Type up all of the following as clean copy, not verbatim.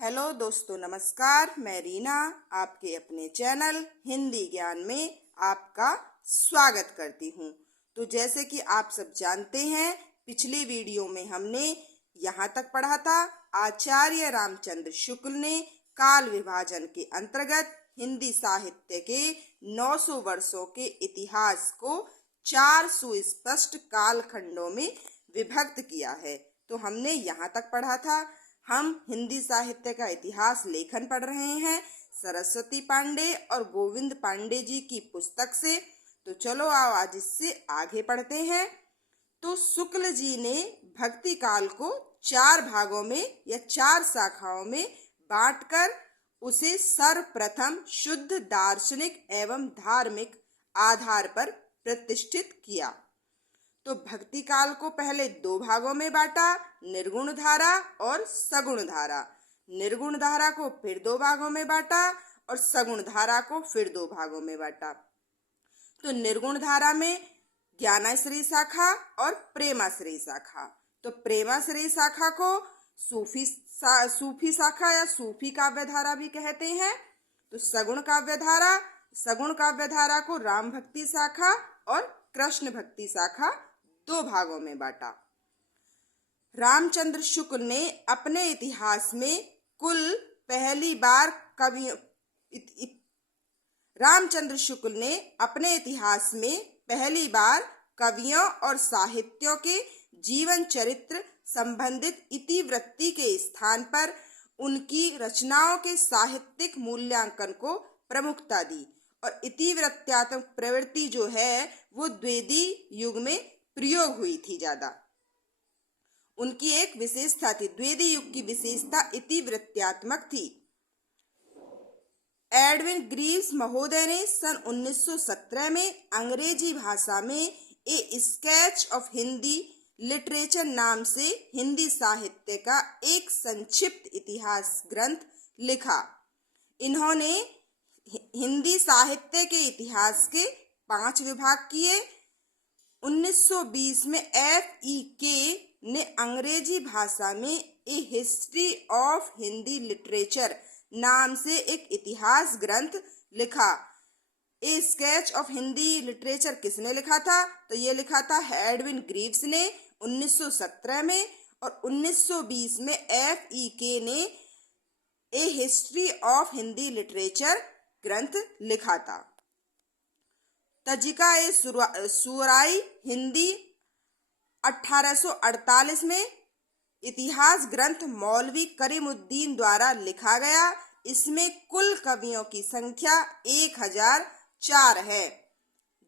Hello दोस्तों, नमस्कार। मैं रीना आपके अपने चैनल हिंदी ज्ञान में आपका स्वागत करती हूँ। तो जैसे कि आप सब जानते हैं, पिछली वीडियो में हमने यहाँ तक पढ़ा था, आचार्य रामचंद्र शुक्ल ने काल विभाजन के अंतर्गत हिंदी साहित्य के 900 वर्षों के इतिहास को 4 सुस्पष्ट कालखंडों में विभक्त किया है। तो हमने यहाँ तक पढ़ा था। हम हिंदी साहित्य का इतिहास लेखन पढ़ रहे हैं सरस्वती पांडे और गोविंद पांडे जी की पुस्तक से। तो चलो आओ आज इससे आगे पढ़ते हैं। तो शुक्ल जी ने भक्ति काल को 4 भागों में या 4 शाखाओं में बांटकर उसे सर्वप्रथम शुद्ध दार्शनिक एवं धार्मिक आधार पर प्रतिष्ठित किया। तो भक्ति काल को पहले 2 भागों में बांटा, निर्गुण धारा और सगुण धारा। निर्गुण धारा को फिर 2 भागों में बांटा और सगुण धारा को फिर 2 भागों में बांटा। तो निर्गुण धारा में ज्ञानाश्रयी शाखा और प्रेमाश्रयी शाखा। तो प्रेमाश्रयी शाखा को सूफी शाखा या सूफी काव्य धारा भी कहते हैं। तो सगुण काव्य धारा को राम भक्ति शाखा और कृष्ण भक्ति शाखा 2 भागों में बांटा। रामचंद्र शुक्ल ने अपने इतिहास में पहली बार कवियों और साहित्यों के जीवन चरित्र संबंधित इतिवृत्ति के स्थान पर उनकी रचनाओं के साहित्यिक मूल्यांकन को प्रमुखता दी। और इतिवृत्त्यात्मक प्रवृत्ति जो है वो द्विवेदी युग में प्रयोग हुई थी ज्यादा। उनकी एक विशेषता थी, द्विवेदी युग की विशेषता इतिवृत्त्यात्मक थी। एडविन ग्रीव्स महोदय ने सन 1917 में अंग्रेजी भाषा में ए स्केच ऑफ हिंदी लिटरेचर नाम से हिंदी साहित्य का एक संक्षिप्त इतिहास ग्रंथ लिखा। इन्होंने हिंदी साहित्य के इतिहास के 5 विभाग किए। 1920 में FEK ने अंग्रेजी भाषा में ए हिस्ट्री ऑफ हिंदी लिटरेचर नाम से एक इतिहास ग्रंथ लिखा। ए स्केच ऑफ हिंदी लिटरेचर किसने लिखा था? तो ये लिखा था एडविन ग्रीव्स ने 1917 में, और 1920 में FEK ने ए हिस्ट्री ऑफ हिंदी लिटरेचर ग्रंथ लिखा था। तजिका ए सुराई हिंदी 1848 में इतिहास ग्रंथ मौलवी करीमुद्दीन द्वारा लिखा गया। इसमें कुल कवियों की संख्या 1004 है,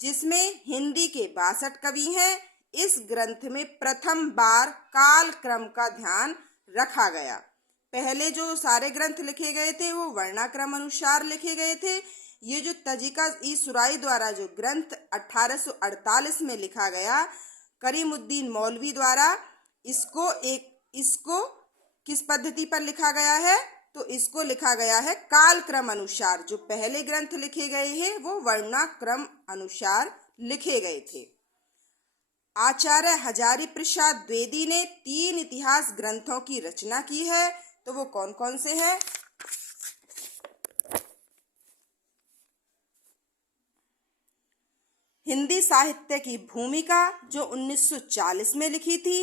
जिसमें हिंदी के 62 कवि हैं। इस ग्रंथ में प्रथम बार काल क्रम का ध्यान रखा गया। पहले जो सारे ग्रंथ लिखे गए थे वो वर्णाक्रम अनुसार लिखे गए थे। ये जो तजिका ई सुराई द्वारा जो ग्रंथ 1848 में लिखा गया करीमुद्दीन मौलवी द्वारा, इसको किस पद्धति पर लिखा गया है? तो इसको लिखा गया है काल क्रम अनुसार। जो पहले ग्रंथ लिखे गए हैं वो वर्णाक्रम अनुसार लिखे गए थे। आचार्य हजारी प्रसाद द्विवेदी ने 3 इतिहास ग्रंथों की रचना की है। तो वो कौन कौन से हैं? हिंदी साहित्य की भूमिका जो 1940 में लिखी थी।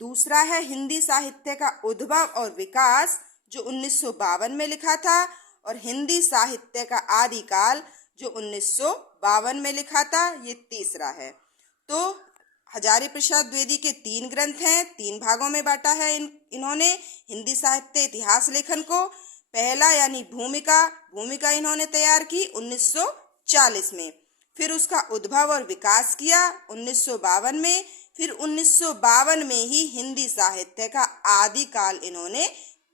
दूसरा है हिंदी साहित्य का उद्भव और विकास जो 1952 में लिखा था। और हिंदी साहित्य का आदिकाल जो 1952 में लिखा था। ये तीसरा है। तो हजारी प्रसाद द्विवेदी के 3 ग्रंथ हैं, 3 भागों में बांटा है इन्होंने हिंदी साहित्य इतिहास लेखन को। पहला यानी भूमिका इन्होंने तैयार की 1940 में। फिर उसका उद्भव और विकास किया 1952 में। फिर 1952 में ही हिंदी साहित्य का आदिकाल इन्होंने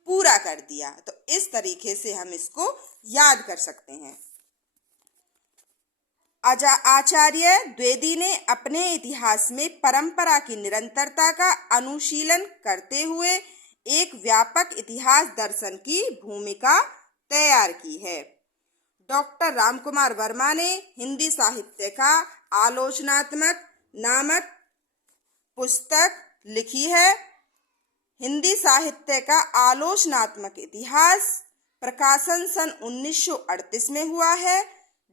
पूरा कर दिया। तो इस तरीके से हम इसको याद कर सकते हैं। आचार्य द्विवेदी ने अपने इतिहास में परंपरा की निरंतरता का अनुशीलन करते हुए एक व्यापक इतिहास दर्शन की भूमिका तैयार की है। डॉक्टर रामकुमार वर्मा ने हिंदी साहित्य का आलोचनात्मक नामक पुस्तक लिखी है। हिंदी साहित्य का आलोचनात्मक इतिहास, प्रकाशन सन 1938 में हुआ है।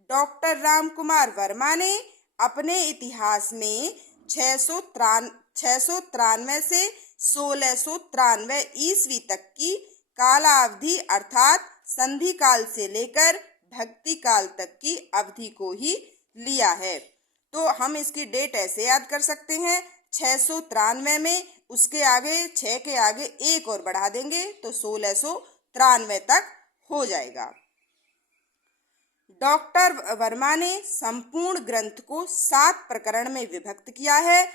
डॉक्टर रामकुमार वर्मा ने अपने इतिहास में 693 से 1693 ईस्वी तक की कालावधि अर्थात संधि काल से लेकर भक्ति काल तक की अवधि को ही लिया है। तो हम इसकी डेट ऐसे याद कर सकते हैं, 693 में उसके आगे 6 के आगे एक और बढ़ा देंगे तो 1693 तक हो जाएगा। डॉक्टर वर्मा ने संपूर्ण ग्रंथ को 7 प्रकरण में विभक्त किया है।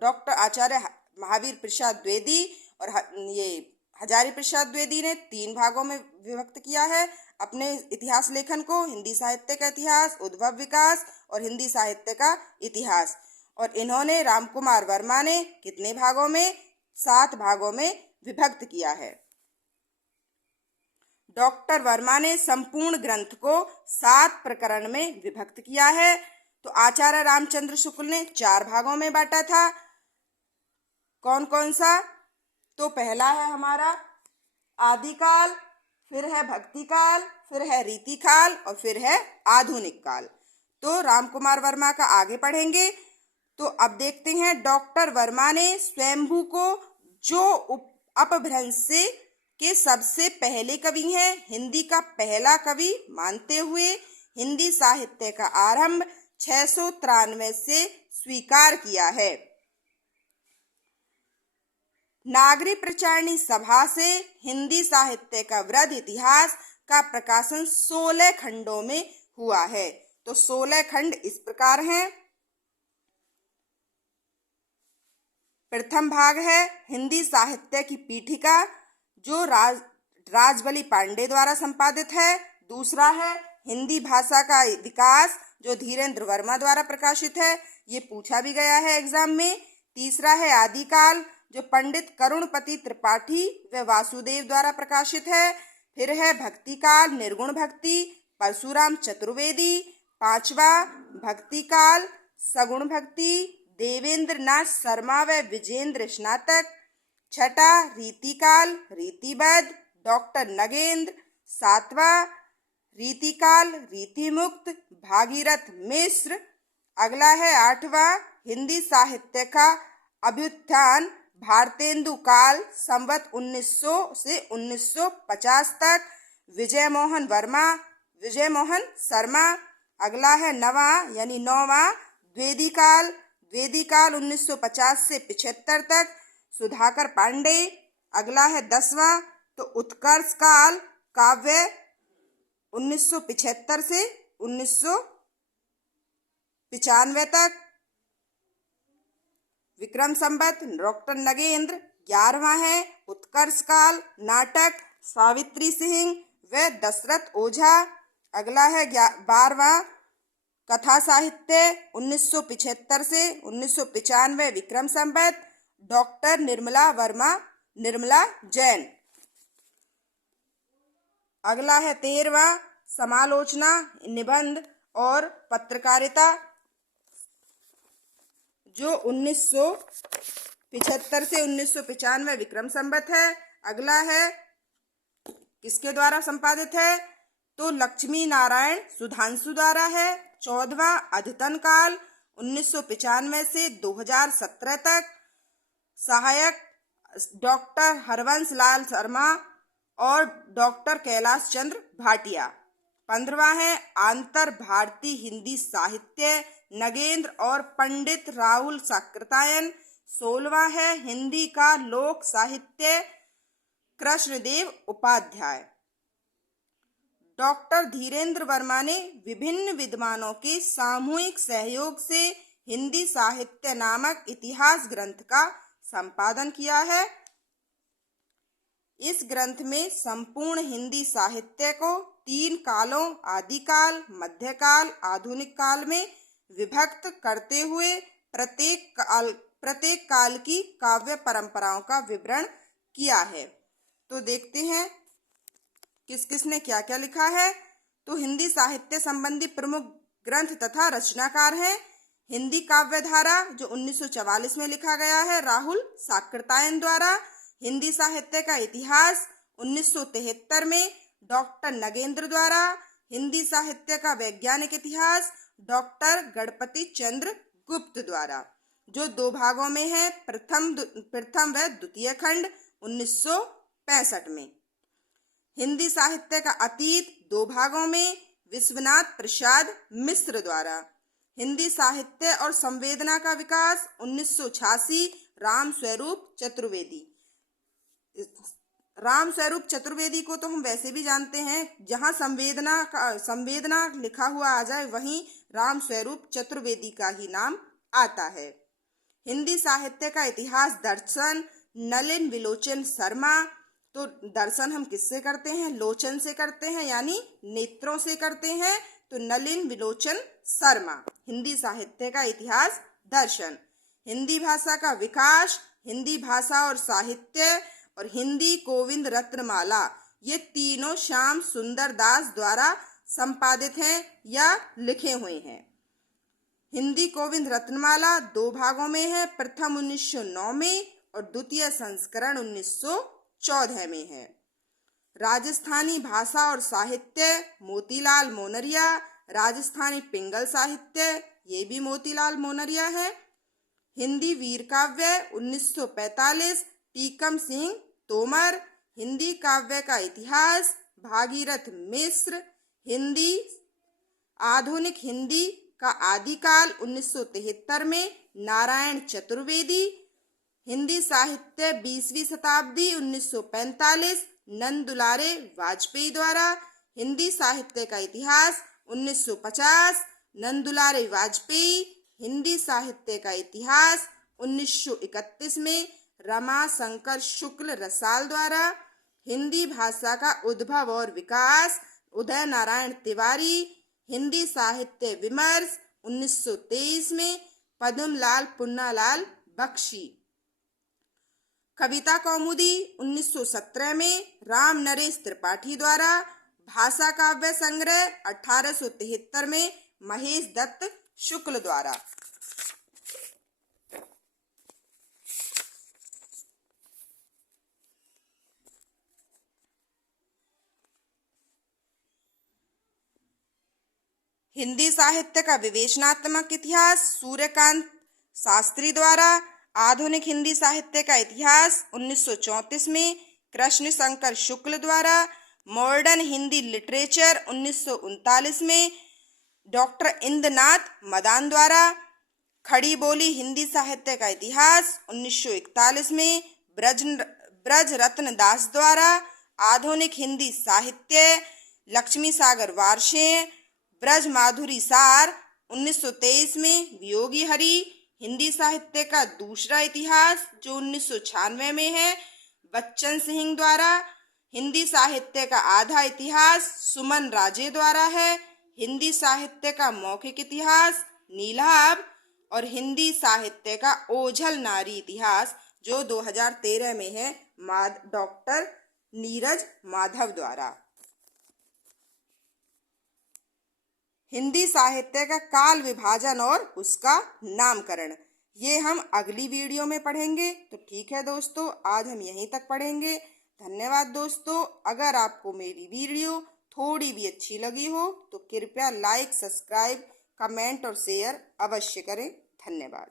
डॉक्टर आचार्य महावीर प्रसाद द्विवेदी और ये हजारी प्रसाद द्विवेदी ने 3 भागों में विभक्त किया है अपने इतिहास लेखन को, हिंदी साहित्य का इतिहास, उद्भव विकास और हिंदी साहित्य का इतिहास। और इन्होंने रामकुमार वर्मा ने कितने भागों में? 7 भागों में विभक्त किया है। डॉक्टर वर्मा ने संपूर्ण ग्रंथ को 7 प्रकरण में विभक्त किया है। तो आचार्य रामचंद्र शुक्ल ने 4 भागों में बांटा था। कौन कौन सा? तो पहला है हमारा आदिकाल, फिर है भक्ति काल, फिर है रीति काल और फिर है आधुनिक काल। तो रामकुमार वर्मा का आगे पढ़ेंगे। तो अब देखते हैं डॉक्टर वर्मा ने स्वयंभू को जो अपभ्रंश से के सबसे पहले कवि हैं, हिंदी का पहला कवि मानते हुए हिंदी साहित्य का आरंभ 693 से स्वीकार किया है। नागरी प्रचारणी सभा से हिंदी साहित्य का वृद्ध इतिहास का प्रकाशन 16 खंडों में हुआ है। तो 16 खंड इस प्रकार हैं। प्रथम भाग है हिंदी साहित्य की पीठिका, जो राजबली पांडे द्वारा संपादित है। दूसरा है हिंदी भाषा का विकास, जो धीरेन्द्र वर्मा द्वारा प्रकाशित है, ये पूछा भी गया है एग्जाम में। तीसरा है आदिकाल, जो पंडित करुणपति त्रिपाठी व वासुदेव द्वारा प्रकाशित है। फिर है भक्ति काल, निर्गुण भक्ति, परशुराम चतुर्वेदी। पांचवा भक्ति काल, सगुण भक्ति, देवेंद्र नाथ शर्मा व विजेंद्र स्नातक। छठा रीतिकाल, रीतिबद्ध, डॉक्टर नगेंद्र। सातवां रीतिकाल, रीतिमुक्त, भागीरथ मिश्र। अगला है 8वां हिंदी साहित्य का अभ्युत्थान, भारतेंदु काल, संवत 1900 से 1950 तक, विजय मोहन शर्मा। अगला है 9वां द्विवेदी काल, 1950 से 75 तक, सुधाकर पांडे। अगला है 10वां तो उत्कर्ष काल, काव्य 1975 से 1995 तक, विक्रम संवत, डॉक्टर नगेंद्र। 11वां है उत्कर्ष काल, नाटक, सावित्री सिंह व दशरथ ओझा। अगला है 12वां कथा साहित्य, 1975 से 1995, विक्रम संवत, डॉक्टर निर्मला जैन। अगला है 13वां समालोचना, निबंध और पत्रकारिता, जो 1975 से 1995 विक्रम संवत है। अगला है किसके द्वारा संपादित है? तो लक्ष्मी नारायण सुधांशु द्वारा है। 14वां अद्यतन काल, 1995 से 2017 तक, सहायक डॉक्टर हरवंश लाल शर्मा और डॉक्टर कैलाश चंद्र भाटिया। 15वां है आंतर भारतीय हिंदी साहित्य, नगेंद्र और पंडित राहुल साकृतायन। 16वां है हिंदी का लोक साहित्य, कृष्णदेव उपाध्याय। डॉक्टर धीरेन्द्र वर्मा ने विभिन्न विद्वानों के सामूहिक सहयोग से हिंदी साहित्य नामक इतिहास ग्रंथ का संपादन किया है। इस ग्रंथ में संपूर्ण हिंदी साहित्य को 3 कालों आदिकाल, मध्यकाल, आधुनिक काल में विभक्त करते हुए प्रत्येक काल की काव्य परंपराओं का विवरण किया है। तो देखते हैं किस किस ने क्या क्या लिखा है। तो हिंदी साहित्य संबंधी प्रमुख ग्रंथ तथा रचनाकार हैं हिंदी काव्य धारा जो 1944 में लिखा गया है राहुल साकृतायन द्वारा। हिंदी साहित्य का इतिहास 1973 में डॉक्टर नगेंद्र द्वारा। हिंदी साहित्य का वैज्ञानिक इतिहास डॉक्टर गणपति चंद्र गुप्त द्वारा, जो 2 भागों में है। प्रथम व द्वितीय खंड 1965 में। हिंदी साहित्य का अतीत 2 भागों में विश्वनाथ प्रसाद मिश्र द्वारा। हिंदी साहित्य और संवेदना का विकास 1986 रामस्वरूप चतुर्वेदी। रामस्वरूप चतुर्वेदी को तो हम वैसे भी जानते हैं, जहां संवेदना लिखा हुआ आ जाए वहीं रामस्वरूप चतुर्वेदी का ही नाम आता है। हिंदी साहित्य का इतिहास दर्शन नलिन विलोचन शर्मा। तो दर्शन हम किससे करते हैं? लोचन से करते हैं, यानी नेत्रों से करते हैं। तो नलिन विलोचन शर्मा। हिंदी साहित्य का इतिहास दर्शन। हिंदी भाषा का विकास, हिंदी भाषा और साहित्य और हिंदी गोविंद रत्नमाला, ये तीनों श्याम सुंदर दास द्वारा संपादित हैं या लिखे हुए हैं। हिंदी गोविंद रत्नमाला 2 भागों में है। प्रथम 1909 में और द्वितीय संस्करण 1914 में है। राजस्थानी भाषा और साहित्य मोतीलाल मोनरिया। राजस्थानी पिंगल साहित्य ये भी मोतीलाल मोनरिया है। हिंदी वीर काव्य 1945 टीकम सिंह तोमर। हिंदी काव्य का इतिहास भागीरथ मिश्र। हिंदी आधुनिक हिंदी का आदिकाल 1973 में नारायण चतुर्वेदी। हिंदी साहित्य 20वीं शताब्दी 1945 नंदुलारे वाजपेयी द्वारा। हिंदी साहित्य का इतिहास 1950 नंदुलारे वाजपेयी। हिंदी साहित्य का इतिहास 1931 में रमा शंकर शुक्ल रसाल द्वारा। हिंदी भाषा का उद्भव और विकास उदय नारायण तिवारी। हिंदी साहित्य विमर्श 1923 में पद्मलाल पुन्नालाल बख्शी। कविता कौमुदी 1917 में राम नरेश त्रिपाठी द्वारा। भाषा काव्य संग्रह 1873 में महेश दत्त शुक्ल द्वारा। हिंदी साहित्य का विवेचनात्मक इतिहास सूर्यकांत शास्त्री द्वारा। आधुनिक हिंदी साहित्य का इतिहास 1934 में कृष्ण शंकर शुक्ल द्वारा। मॉडर्न हिंदी लिटरेचर 1939 में डॉक्टर इंद्रनाथ मदान द्वारा। खड़ी बोली हिंदी साहित्य का इतिहास 1941 में ब्रज रत्न दास द्वारा। आधुनिक हिंदी साहित्य लक्ष्मी सागर वारसे। ब्रज माधुरी सार 1923 में वियोगी हरि। हिंदी साहित्य का दूसरा इतिहास जो 1996 में है बच्चन सिंह द्वारा। हिंदी साहित्य का आधा इतिहास सुमन राजे द्वारा है। हिंदी साहित्य का मौखिक इतिहास नीलाभ और हिंदी साहित्य का ओझल नारी इतिहास जो 2013 में है डॉक्टर नीरज माधव द्वारा। हिंदी साहित्य का काल विभाजन और उसका नामकरण ये हम अगली वीडियो में पढ़ेंगे। तो ठीक है दोस्तों, आज हम यहीं तक पढ़ेंगे। धन्यवाद दोस्तों। अगर आपको मेरी वीडियो थोड़ी भी अच्छी लगी हो तो कृपया लाइक, सब्सक्राइब, कमेंट और शेयर अवश्य करें। धन्यवाद।